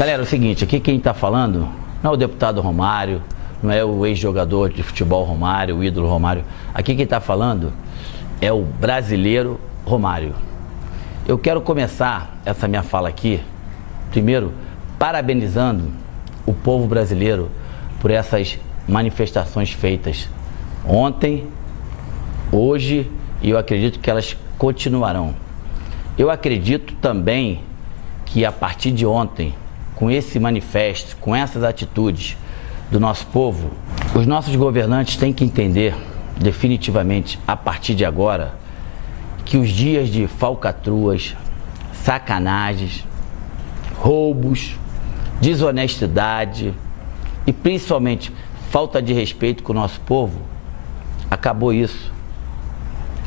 Galera, é o seguinte, aqui quem está falando não é o deputado Romário, não é o ex-jogador de futebol Romário, o ídolo Romário. Aqui quem está falando é o brasileiro Romário. Eu quero começar essa minha fala aqui, primeiro, parabenizando o povo brasileiro por essas manifestações feitas ontem, hoje, e eu acredito que elas continuarão. Eu acredito também que a partir de ontem, com esse manifesto, com essas atitudes do nosso povo, os nossos governantes têm que entender definitivamente, a partir de agora, que os dias de falcatruas, sacanagens, roubos, desonestidade e principalmente falta de respeito com o nosso povo, acabou isso.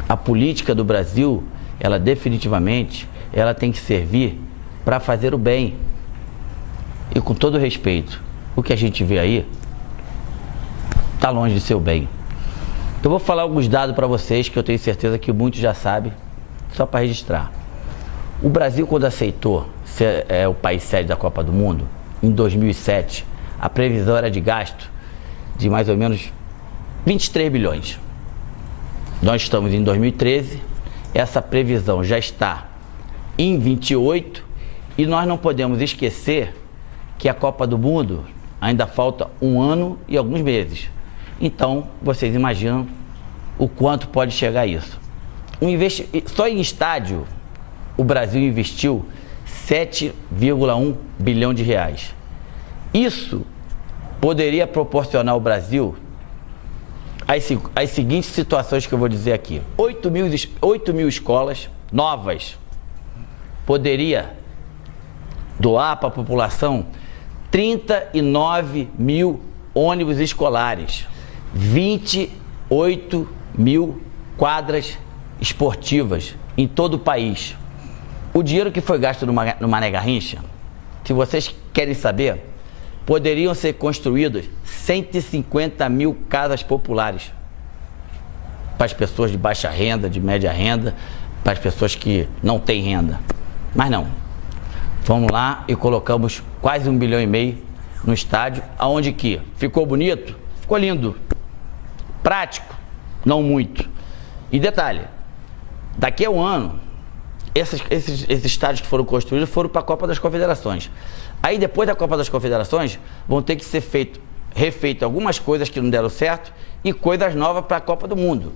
A política do Brasil, ela definitivamente, ela tem que servir para fazer o bem. E com todo respeito, o que a gente vê aí está longe de ser o bem. Eu vou falar alguns dados para vocês que eu tenho certeza que muitos já sabem, só para registrar. O Brasil, quando aceitou ser o país sede da Copa do Mundo, em 2007, a previsão era de gasto de mais ou menos 23 bilhões. Nós estamos em 2013, essa previsão já está em 28 e nós não podemos esquecer que a Copa do Mundo ainda falta 1 ano e alguns meses. Então, vocês imaginam o quanto pode chegar a isso. Só em estádio, o Brasil investiu 7,1 bilhão de reais. Isso poderia proporcionar ao Brasil as seguintes situações que eu vou dizer aqui. 8 mil escolas novas. Poderia doar para a população 39 mil ônibus escolares, 28 mil quadras esportivas em todo o país. O dinheiro que foi gasto no Mané Garrincha, se vocês querem saber, poderiam ser construídas 150 mil casas populares para as pessoas de baixa renda, de média renda, para as pessoas que não têm renda. Mas não. Vamos lá e colocamos quase 1,5 bilhão no estádio, aonde que ficou bonito, ficou lindo, prático, não muito. E detalhe, daqui a 1 ano, esses estádios que foram construídos foram para a Copa das Confederações. Aí depois da Copa das Confederações, vão ter que ser refeito algumas coisas que não deram certo e coisas novas para a Copa do Mundo.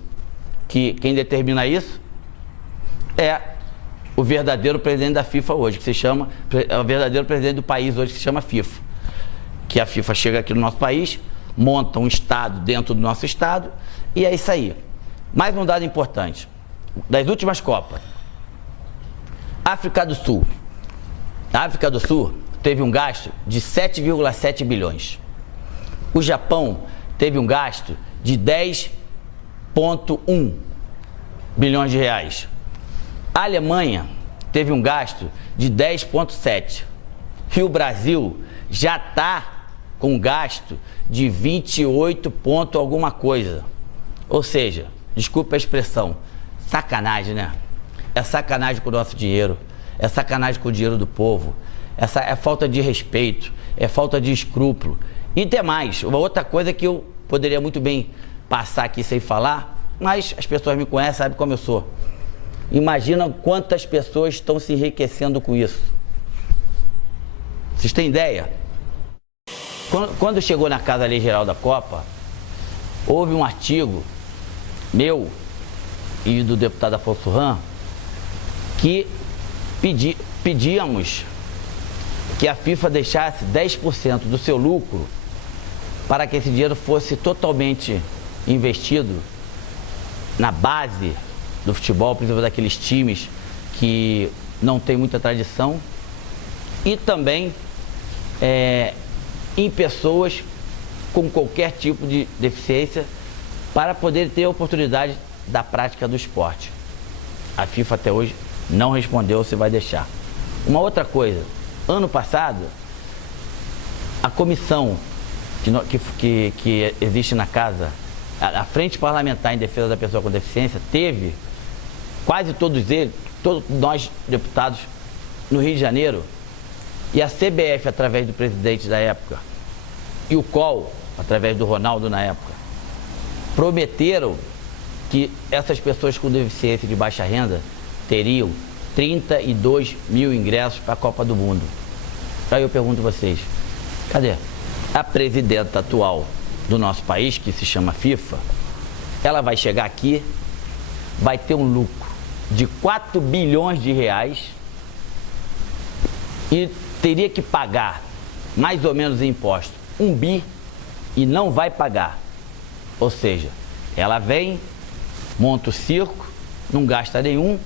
Que quem determina isso é o verdadeiro presidente da FIFA hoje, que se chama, é o verdadeiro presidente do país hoje, que se chama FIFA. Que a FIFA chega aqui no nosso país, monta um estado dentro do nosso estado e é isso aí. Mais um dado importante, das últimas Copas. África do Sul. A África do Sul teve um gasto de 7,7 bilhões. O Japão teve um gasto de 10,1 bilhões de reais. A Alemanha teve um gasto de 10,7. E o Brasil já está com um gasto de 28 ponto alguma coisa. Ou seja, desculpa a expressão, sacanagem, né? É sacanagem com o nosso dinheiro, é sacanagem com o dinheiro do povo, essa é falta de respeito, é falta de escrúpulo. E tem mais, uma outra coisa que eu poderia muito bem passar aqui sem falar, mas as pessoas me conhecem, sabem como eu sou. Imagina quantas pessoas estão se enriquecendo com isso. Vocês têm ideia? Quando chegou na Casa Lei Geral da Copa, houve um artigo meu e do deputado Afonso Ram que pedíamos que a FIFA deixasse 10% do seu lucro para que esse dinheiro fosse totalmente investido na base do futebol, principalmente daqueles times que não tem muita tradição, e também em pessoas com qualquer tipo de deficiência para poder ter a oportunidade da prática do esporte. A FIFA até hoje não respondeu se vai deixar. Uma outra coisa, ano passado, a comissão que existe na casa, a Frente Parlamentar em Defesa da Pessoa com Deficiência, teve quase todos nós deputados no Rio de Janeiro, E a CBF, através do presidente da época, e o COL, através do Ronaldo na época, prometeram que essas pessoas com deficiência de baixa renda teriam 32 mil ingressos para a Copa do Mundo. Aí eu pergunto a vocês, cadê? A presidenta atual do nosso país, que se chama FIFA, ela vai chegar aqui, vai ter um lucro de 4 bilhões de reais e teria que pagar mais ou menos em imposto 1 bi e não vai pagar. Ou seja, ela vem, monta o circo, não gasta nenhum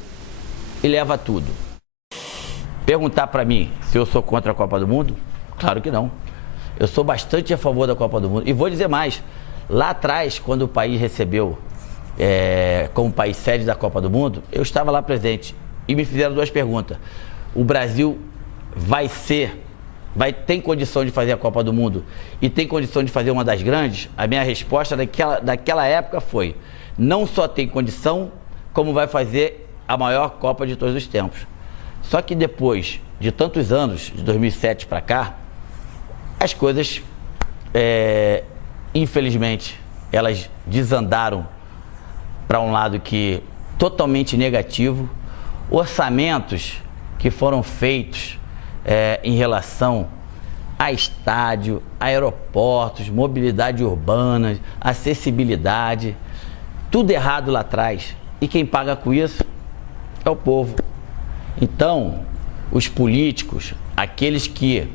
e leva tudo. Perguntar para mim se eu sou contra a Copa do Mundo? Claro que não. Eu sou bastante a favor da Copa do Mundo. E vou dizer mais, lá atrás, quando o país recebeu como país sede da Copa do Mundo, eu estava lá presente e me fizeram 2 perguntas. O Brasil tem condição de fazer a Copa do Mundo e tem condição de fazer uma das grandes? A minha resposta daquela época foi: não só tem condição, como vai fazer a maior Copa de todos os tempos. Só que depois de tantos anos, de 2007 para cá, as coisas, infelizmente, elas desandaram para um lado que totalmente negativo. Orçamentos que foram feitos em relação a estádio, aeroportos, mobilidade urbana, acessibilidade, tudo errado lá atrás. E quem paga com isso é o povo. Então, os políticos, aqueles que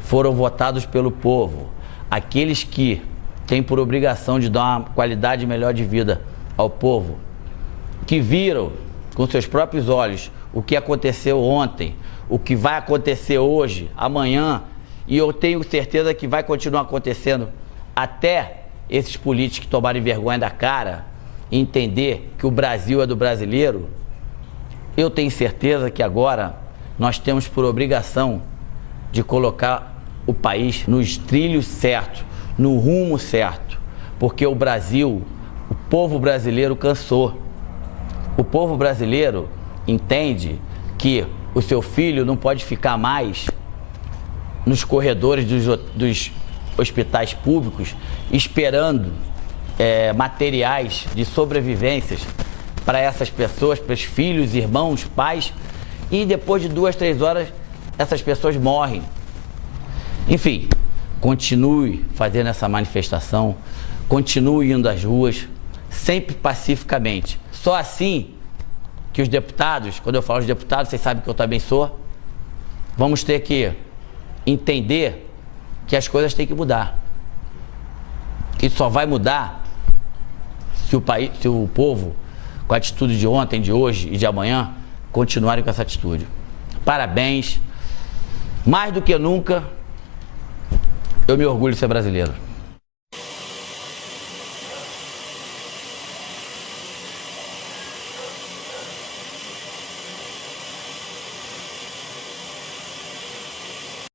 foram votados pelo povo, aqueles que têm por obrigação de dar uma qualidade melhor de vida ao povo, que viram com seus próprios olhos o que aconteceu ontem, o que vai acontecer hoje, amanhã, e eu tenho certeza que vai continuar acontecendo até esses políticos tomarem vergonha da cara e entender que o Brasil é do brasileiro. Eu tenho certeza que agora nós temos por obrigação de colocar o país nos trilhos certos, no rumo certo, porque o Brasil, o povo brasileiro cansou. O povo brasileiro entende que o seu filho não pode ficar mais nos corredores dos hospitais públicos esperando materiais de sobrevivências para essas pessoas, para os filhos, irmãos, pais, e depois de 2, 3 horas essas pessoas morrem. Enfim, continue fazendo essa manifestação, continue indo às ruas, sempre pacificamente. Só assim que os deputados, quando eu falo de deputados, vocês sabem que eu também sou, vamos ter que entender que as coisas têm que mudar. E só vai mudar se o povo, com a atitude de ontem, de hoje e de amanhã, continuarem com essa atitude. Parabéns. Mais do que nunca, eu me orgulho de ser brasileiro.